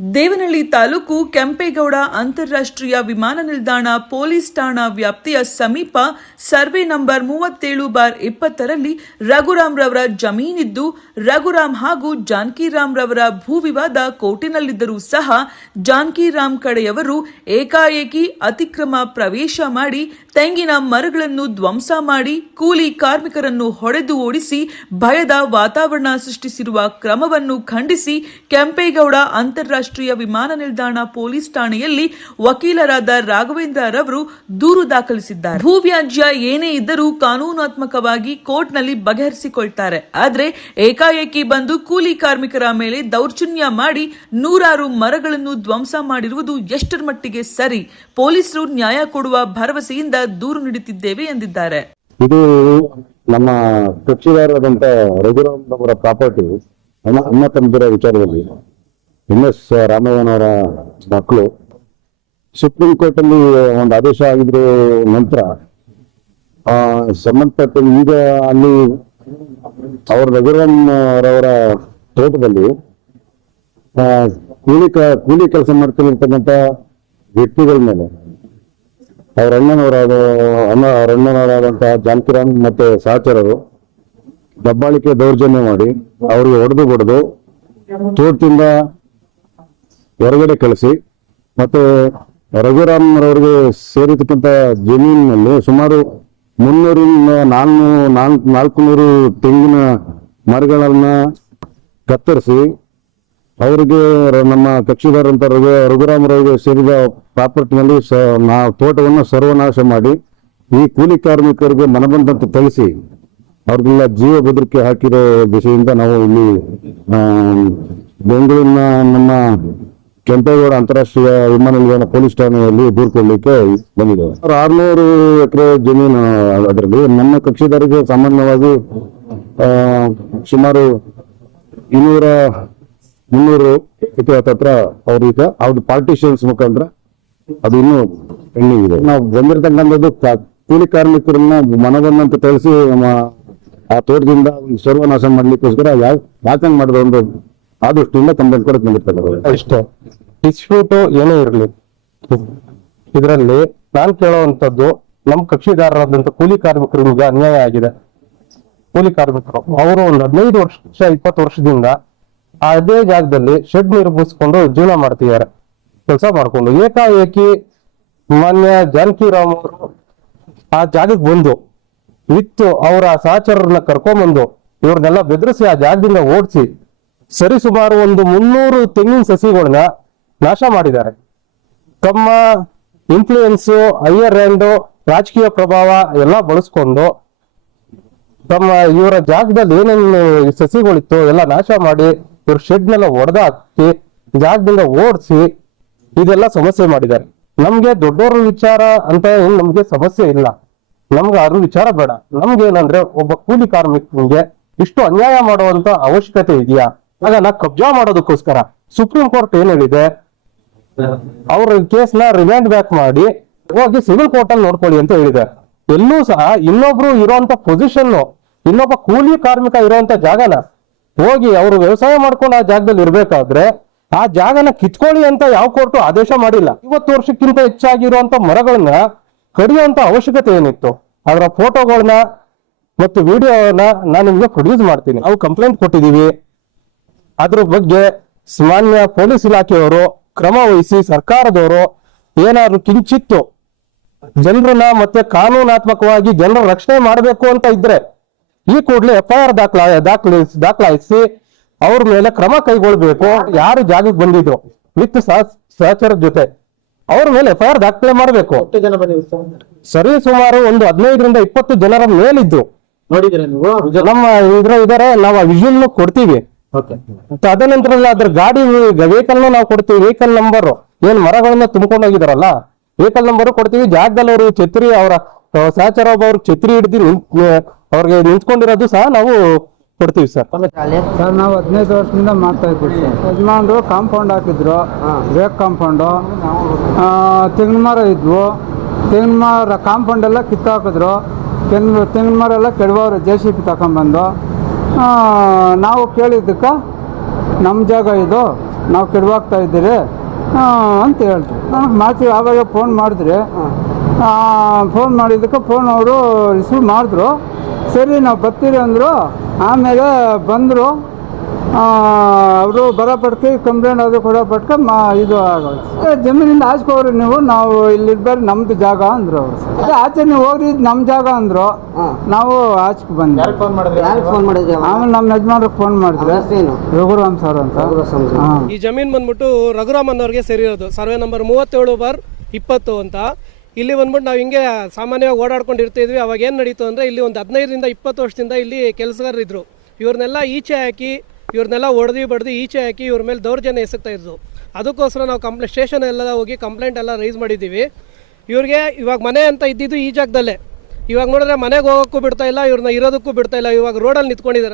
ದೇವನಹಳ್ಳಿ ತಾಲೂಕು ಕೆಂಪೇಗೌಡ ಅಂತಾರಾಷ್ಟ್ರೀಯ ವಿಮಾನ ನಿಲ್ದಾಣ ಪೊಲೀಸ್ ಠಾಣಾ ವ್ಯಾಪ್ತಿಯ ಸಮೀಪ ಸರ್ವೆ ನಂಬರ್ 37/20ರಲ್ಲಿ ರಘುರಾಮ್ ರವರ ಜಮೀನಿದ್ದು ರಘುರಾಮ್ ಹಾಗೂ ಜಾನಕಿರಾಮ್ ರವರ ಭೂ ವಿವಾದ ಕೋರ್ಟಿನಲ್ಲಿದ್ದರೂ ಸಹ ಜಾನಕಿರಾಮ್ ಕಡೆಯವರು ಏಕಾಏಕಿ ಅತಿಕ್ರಮ ಪ್ರವೇಶ ಮಾಡಿ ತೆಂಗಿನ ಮರಗಳನ್ನು ಧ್ವಂಸ ಮಾಡಿ ಕೂಲಿ ಕಾರ್ಮಿಕರನ್ನು ಹೊಡೆದು ಓಡಿಸಿ ಭಯದ ವಾತಾವರಣ ಸೃಷ್ಟಿಸಿರುವ ಕ್ರಮವನ್ನು ಖಂಡಿಸಿ ಕೆಂಪೇಗೌಡ ಅಂತಾರಾಷ್ಟ್ರೀಯ ವಿಮಾನ ನಿಲ್ದಾಣ ಪೊಲೀಸ್ ಠಾಣೆಯಲ್ಲಿ ವಕೀಲರಾದ ರಾಘವೇಂದ್ರ ರವರು ದೂರು ದಾಖಲಿಸಿದ್ದಾರೆ. ಭೂವ್ಯಾಜ್ಯ ಏನೇ ಇದ್ದರೂ ಕಾನೂನಾತ್ಮಕವಾಗಿ ಕೋರ್ಟ್ನಲ್ಲಿ ಬಗೆಹರಿಸಿಕೊಳ್ತಾರೆ. ಆದರೆ ಏಕಾಏಕಿ ಬಂದು ಕೂಲಿ ಕಾರ್ಮಿಕರ ಮೇಲೆ ದೌರ್ಜನ್ಯ ಮಾಡಿ ನೂರಾರು ಮರಗಳನ್ನು ಧ್ವಂಸ ಮಾಡಿರುವುದು ಎಷ್ಟರ ಮಟ್ಟಿಗೆ ಸರಿ? ಪೊಲೀಸರು ನ್ಯಾಯ ಕೊಡುವ ಭರವಸೆಯಿಂದ ದೂರು ನೀಡುತ್ತಿದ್ದೇವೆ ಎಂದಿದ್ದಾರೆ. ಇದು ನಮ್ಮ ಕಕ್ಷಿದಾರರಾದಂತ ರಘುರಾಮ್ ಅವರ ಪ್ರಾಪರ್ಟಿ ಅಣ್ಣ ತಮ್ಮದಿರ ವಿಚಾರದಲ್ಲಿ ಎಸ್ ರಾಮಯ್ಯನವರ ಮಕ್ಕಳು ಸುಪ್ರೀಂ ಕೋರ್ಟ್ ಅಲ್ಲಿ ಒಂದು ಆದೇಶ ಆಗಿದ್ರ ನಂತರ ಸಂಬಂಧಪಟ್ಟ ಈಗ ಅಲ್ಲಿ ಅವರ ರಘುರಾಮ್ ರವರ ತೋಟದಲ್ಲಿ ಕೂಲಿ ಕೆಲಸ ಮಾಡ್ತಿರ್ತಕ್ಕಂಥ ವ್ಯಕ್ತಿಗಳ ಮೇಲೆ ಅವ್ರ ಅಣ್ಣನವರಾದಂತಹ ಜಾನಕಿರಾಮ್ ಮತ್ತೆ ಸಹಚರರು ದಬ್ಬಾಳಿಕೆ ದೌರ್ಜನ್ಯ ಮಾಡಿ ಅವ್ರಿಗೆ ಹೊಡೆದು ಬಡಿದು ತೋಟದಿಂದ ಹೊರಗಡೆ ಕಳಿಸಿ ಮತ್ತೆ ರಘುರಾಮ್ ರವರಿಗೆ ಸೇರಿರ್ತಕ್ಕಂಥ ಜಮೀನಿನಲ್ಲಿ ಸುಮಾರು 300-400 ತೆಂಗಿನ ಮರಗಳನ್ನ ಕತ್ತರಿಸಿ ಅವರಿಗೆ ನಮ್ಮ ಕಕ್ಷಿದಾರಂತ ರಘುರಾಮ್ ರವರಿಗೆ ಸೇರಿದ ಪ್ರಾಪರ್ಟಿನಲ್ಲಿ ತೋಟವನ್ನು ಸರ್ವನಾಶ ಮಾಡಿ ಈ ಕೂಲಿ ಕಾರ್ಮಿಕರಿಗೆ ಮನಬಂದಂತೆ ತಿಳಿಸಿ ಅವ್ರಿಗೆಲ್ಲ ಜೀವ ಬೆದರಿಕೆ ಹಾಕಿರೋ ದಿಶೆಯಿಂದ ನಾವು ಇಲ್ಲಿ ಬೆಂಗಳೂರಿನ ನಮ್ಮ ಕೆಂಪೇಗೌಡ ಅಂತಾರಾಷ್ಟ್ರೀಯ ವಿಮಾನ ನಿಲ್ದಾಣ ಪೊಲೀಸ್ ಠಾಣೆಯಲ್ಲಿ ದೂರು ಕೊಡ್ಲಿಕ್ಕೆ ಬಂದಿದ್ದೇವೆ. 600 ಎಕರೆ ಜಮೀನು ಅದರಲ್ಲಿ ನಮ್ಮ ಕಕ್ಷಿದಾರಿಗೆ ಸಾಮಾನ್ಯವಾಗಿ ಸುಮಾರು 200-300 ಎಕರೆ ಹತ್ರ ಅವ್ರೀಗ ಅವ್ರ ಪಾರ್ಟಿಷನ್ಸ್ ಮುಖಾಂತರ ಅದು ಇನ್ನೂ ಪೆಂಡಿಂಗ್ ಇದೆ. ನಾವು ಬಂದಿರತಕ್ಕಂಥದ್ದು ಕೂಲಿ ಕಾರ್ಮಿಕರನ್ನ ಮನಬಂದಂತ ತಿಳಿಸಿ ನಮ್ಮ ಆ ತೋಟದಿಂದ ಸರ್ವನಾಶ ಮಾಡ್ಲಿಕ್ಕೋಸ್ಕರ ಯಾಕಂಗ್ ಮಾಡಿದ ಒಂದು ಆ ದೃಷ್ಟಿಯಿಂದ ಕಂಪ್ಲೇಂಟ್ ಕೊಡಕ್ ಬಂದಿರ್ತಕ್ಕಂಥ ಇಷ್ಟೇ. ಡಿಸ್ಪ್ಯೂಟ್ ಏನೇ ಇರಲಿ, ಇದರಲ್ಲಿ ನಾನು ಕೇಳುವಂತದ್ದು ನಮ್ಮ ಕಕ್ಷಿದಾರರಾದಂತ ಕೂಲಿ ಕಾರ್ಮಿಕರಿಗೆ ಅನ್ಯಾಯ ಆಗಿದೆ. ಕೂಲಿ ಕಾರ್ಮಿಕರು ಅವರು ಒಂದು 15 ವರ್ಷ 20 ವರ್ಷದಿಂದ ಅದೇ ಜಾಗದಲ್ಲಿ ಶೆಡ್ ನಿರ್ಮಿಸ್ಕೊಂಡು ಜೀವನ ಮಾಡ್ತಿದ್ದಾರೆ, ಕೆಲಸ ಮಾಡ್ಕೊಂಡು. ಏಕಾಏಕಿ ಮಾನ್ಯ ಜಾನಕಿರಾಮ್ ಅವರು ಆ ಜಾಗಕ್ಕೆ ಬಂದು ವಿತ್ತು ಅವರ ಸಹಚರರನ್ನ ಕರ್ಕೊಂಡ್ಬಂದು ಇವ್ರನ್ನೆಲ್ಲ ಬೆದರಿಸಿ ಆ ಜಾಗದಿಂದ ಓಡಿಸಿ ಸರಿಸುಮಾರು ಒಂದು 300 ತೆಂಗಿನ ಸಸಿಗಳನ್ನ ನಾಶ ಮಾಡಿದ್ದಾರೆ. ತಮ್ಮ ಇನ್ಫ್ಲೂಯೆನ್ಸ್, ಹೈಯರ್ ಹ್ಯಾಂಡ್, ರಾಜಕೀಯ ಪ್ರಭಾವ ಎಲ್ಲ ಬಳಸ್ಕೊಂಡು ತಮ್ಮ ಇವರ ಜಾಗದಲ್ಲಿ ಏನೇನು ಸಸಿಗಳಿತ್ತು ಎಲ್ಲ ನಾಶ ಮಾಡಿ ಇವ್ರ ಶೆಡ್ನೆಲ್ಲ ಒಡೆದಾಕಿ ಜಾಗದಿಂದ ಓಡಿಸಿ ಇದೆಲ್ಲ ಸಮಸ್ಯೆ ಮಾಡಿದ್ದಾರೆ. ನಮ್ಗೆ ದೊಡ್ಡವ್ರ ವಿಚಾರ ಅಂತ ಏನ್ ನಮ್ಗೆ ಸಮಸ್ಯೆ ಇಲ್ಲ, ನಮ್ಗೆ ಅದ್ರ ವಿಚಾರ ಬೇಡ. ನಮ್ಗೆ ಏನಂದ್ರೆ ಒಬ್ಬ ಕೂಲಿ ಕಾರ್ಮಿಕನಿಗೆ ಇಷ್ಟು ಅನ್ಯಾಯ ಮಾಡುವಂತ ಅವಶ್ಯಕತೆ ಇದೆಯಾ? ಅದನ್ನ ಕಬ್ಜಾ ಮಾಡೋದಕ್ಕೋಸ್ಕರ ಸುಪ್ರೀಂ ಕೋರ್ಟ್ ಏನ್ ಹೇಳಿದೆ, ಅವ್ರ ಕೇಸ್ನ ರಿಮ್ಯಾಂಡ್ ಬ್ಯಾಕ್ ಮಾಡಿ ಹೋಗಿ ಸಿವಿಲ್ ಕೋರ್ಟ್ ಅಲ್ಲಿ ನೋಡ್ಕೊಳ್ಳಿ ಅಂತ ಹೇಳಿದೆ. ಎಲ್ಲೂ ಸಹ ಇನ್ನೊಬ್ರು ಇರುವಂತ ಪೊಸಿಷನ್, ಇನ್ನೊಬ್ಬ ಕೂಲಿ ಕಾರ್ಮಿಕ ಇರುವಂತ ಜಾಗನ ಹೋಗಿ ಅವರು ವ್ಯವಸಾಯ ಮಾಡ್ಕೊಂಡು ಆ ಜಾಗದಲ್ಲಿ ಇರ್ಬೇಕಾದ್ರೆ ಆ ಜಾಗನ ಕಿತ್ಕೊಳ್ಳಿ ಅಂತ ಯಾವ ಕೋರ್ಟು ಆದೇಶ ಮಾಡಿಲ್ಲ. 20 ವರ್ಷಕ್ಕಿಂತ ಹೆಚ್ಚಾಗಿರುವಂತ ಮರಗಳನ್ನ ಕಡಿಯುವಂತ ಅವಶ್ಯಕತೆ ಏನಿತ್ತು? ಅದರ ಫೋಟೋಗಳನ್ನ ಮತ್ತು ವಿಡಿಯೋನ ನಾನು ನಿಮ್ಗೆ ಪ್ರೊಡ್ಯೂಸ್ ಮಾಡ್ತೀನಿ. ನಾವು ಕಂಪ್ಲೇಂಟ್ ಕೊಟ್ಟಿದೀವಿ. ಅದ್ರ ಬಗ್ಗೆ ಮಾನ್ಯ ಪೊಲೀಸ್ ಇಲಾಖೆಯವರು ಕ್ರಮ ವಹಿಸಿ ಸರ್ಕಾರದವರು ಏನಾದ್ರು ಕಿಂಚಿತ್ತು ಜನರನ್ನ ಮತ್ತೆ ಕಾನೂನಾತ್ಮಕವಾಗಿ ಜನರ ರಕ್ಷಣೆ ಮಾಡಬೇಕು ಅಂತ ಇದ್ರೆ ಈ ಕೂಡಲೇ FIR ದಾಖಲಾಯಿಸಿ ಅವ್ರ ಮೇಲೆ ಕ್ರಮ ಕೈಗೊಳ್ಬೇಕು. ಯಾರು ಜಾಗಕ್ಕೆ ಬಂದಿದ್ರು ವಿತ್ ಸಹಚರ ಜೊತೆ ಅವ್ರ ಮೇಲೆ FIR ದಾಖಲೆ ಮಾಡಬೇಕು. ಸರಿ ಸುಮಾರು ಒಂದು 15-20 ಜನರ ಮೇಲಿದ್ದು ನೋಡಿದ್ರೆ ನೀವು ನಮ್ಮ ಇದಾರೆ. ನಾವು ವಿಜುವಲ್ ಕೊಡ್ತೀವಿ. ತದನಂತರ ಅದ್ರ ಗಾಡಿ ವೆಹಿಕಲ್ ನಾವು ಕೊಡ್ತೀವಿ. ವೆಹಿಕಲ್ ನಂಬರ್ ಏನ್ ಮರಗಳನ್ನ ತುಂಬ್ಕೊಂಡು ಹೋಗಿದಾರಲ್ಲ ವೆಹಿಕಲ್ ನಂಬರ್ ಕೊಡ್ತೀವಿ. ಜಾಗದಲ್ಲಿ ಅವರು ಛತ್ರಿ, ಅವರ ಸಹಚರ ಒಬ್ಬರು ಛತ್ರಿ ಹಿಡಿದು ಅವ್ರಿಗೆ ನಿಂತ್ಕೊಂಡಿರೋದು ಸಹ ನಾವು ಕೊಡ್ತೀವಿ ಸರ್. ನಾವು 15 ವರ್ಷದಿಂದ ಮಾಡ್ತಾ ಇದ್ವಿ ಸರ್. ಯಜಮಾನ್ರು ಕಾಂಪೌಂಡ್ ಹಾಕಿದ್ರು, ರೇಕ್ ಕಾಂಪೌಂಡು, ತೆಂಗಿನ ಮರ ಇದ್ವು. ತೆಂಗಿನ ಮರ ಕಾಂಪೌಂಡ್ ಎಲ್ಲ ಕಿತ್ತಾಕಿದ್ರು. ತೆಂಗಿನ ಮರ ಎಲ್ಲ ಕೆಡವವರು JCB ತಗೊಂಡ್ಬಂದು ನಾವು ಕೇಳಿದ್ದಕ್ಕೆ ನಮ್ಮ ಜಾಗ ಇದು, ನಾವು ಕೆಡವಾಗ್ತಾ ಇದ್ದೀರಿ ಅಂತ ಹೇಳ್ತಾರೆ. ನನಗೆ ಮಾತು ಆವಾಗ ಫೋನ್ ಮಾಡಿದ್ರೆ ಫೋನ್ ಮಾಡಿದ್ದಕ್ಕೆ ಫೋನ್ ಅವರು ರಿಸೀವ್ ಮಾಡಿದ್ರು. ಸರಿ ನಾವು ಬರ್ತೀರಿ ಅಂದರು. ಆಮೇಲೆ ಬಂದರು ಅವರು ಬರೋಪಟ್ಕೆ ಕಂಪ್ಲೇಂಟ್ ಅದು ಕೊಡೋಪಟ್ಕೆ ಇದು ಆಗೋದು. ಜಮೀನಿಂದ ಆಚೆ ಹೋಗ್ರಿ ನೀವು, ನಾವು ಇಲ್ಲಿರ್ಬಾರ್ದು, ನಮ್ದು ಜಾಗ ಅಂದರು ಅವರು. ಅದೇ ಆಚೆ ನೀವು ಹೋಗ್ರಿ, ಇದು ನಮ್ಮ ಜಾಗ ಅಂದರು. ನಾವು ಆಚೆಗೆ ಬಂದ್ವಿ. ಆಮೇಲೆ ನಮ್ಮ ಯಜಮಾನ್ರಿಗೆ ಫೋನ್ ಮಾಡಿದ್ರೆ ರಘುರಾಮ್ ಸರ್ ಅಂತ. ಈ ಜಮೀನು ಬಂದ್ಬಿಟ್ಟು ರಘುರಾಮನ್ ಅವ್ರಿಗೆ ಸೇರಿರೋದು. ಸರ್ವೆ ನಂಬರ್ 37/20 ಅಂತ. ಇಲ್ಲಿ ಬಂದ್ಬಿಟ್ಟು ನಾವು ಹಿಂಗೆ ಸಾಮಾನ್ಯವಾಗಿ ಓಡಾಡ್ಕೊಂಡಿರ್ತಿದ್ವಿ. ಅವಾಗ ಏನು ನಡೀತು ಅಂದರೆ ಇಲ್ಲಿ ಒಂದು 15ರಿಂದ 20 ವರ್ಷದಿಂದ ಇಲ್ಲಿ ಕೆಲಸಗಾರರಿದ್ದರು. ಇವ್ರನ್ನೆಲ್ಲ ಈಚೆ ಹಾಕಿ, ಇವ್ರನ್ನೆಲ್ಲ ಬಡ್ದು ಈಚೆ ಹಾಕಿ ಇವ್ರ ಮೇಲೆ ದೌರ್ಜನ್ಯ ಎಸಗ್ತಾ ಇದ್ರು. ಅದಕ್ಕೋಸ್ಕರ ನಾವು ಸ್ಟೇಷನ್ ಎಲ್ಲ ಹೋಗಿ ಕಂಪ್ಲೇಂಟ್ ಎಲ್ಲ ರೈಸ್ ಮಾಡಿದ್ದೀವಿ. ಇವ್ರಿಗೆ ಇವಾಗ ಮನೆ ಅಂತ ಇದ್ದಿದ್ದು ಈ ಜಾಗದಲ್ಲೇ. ಇವಾಗ ನೋಡಿದ್ರೆ ಮನೆಗೆ ಹೋಗೋಕ್ಕೂ ಬಿಡ್ತಾ ಇಲ್ಲ, ಇವ್ರನ್ನ ಇರೋದಕ್ಕೂ ಬಿಡ್ತಾ ಇಲ್ಲ. ಇವಾಗ ರೋಡಲ್ಲಿ ನಿಂತ್ಕೊಂಡಿದ್ದಾರೆ.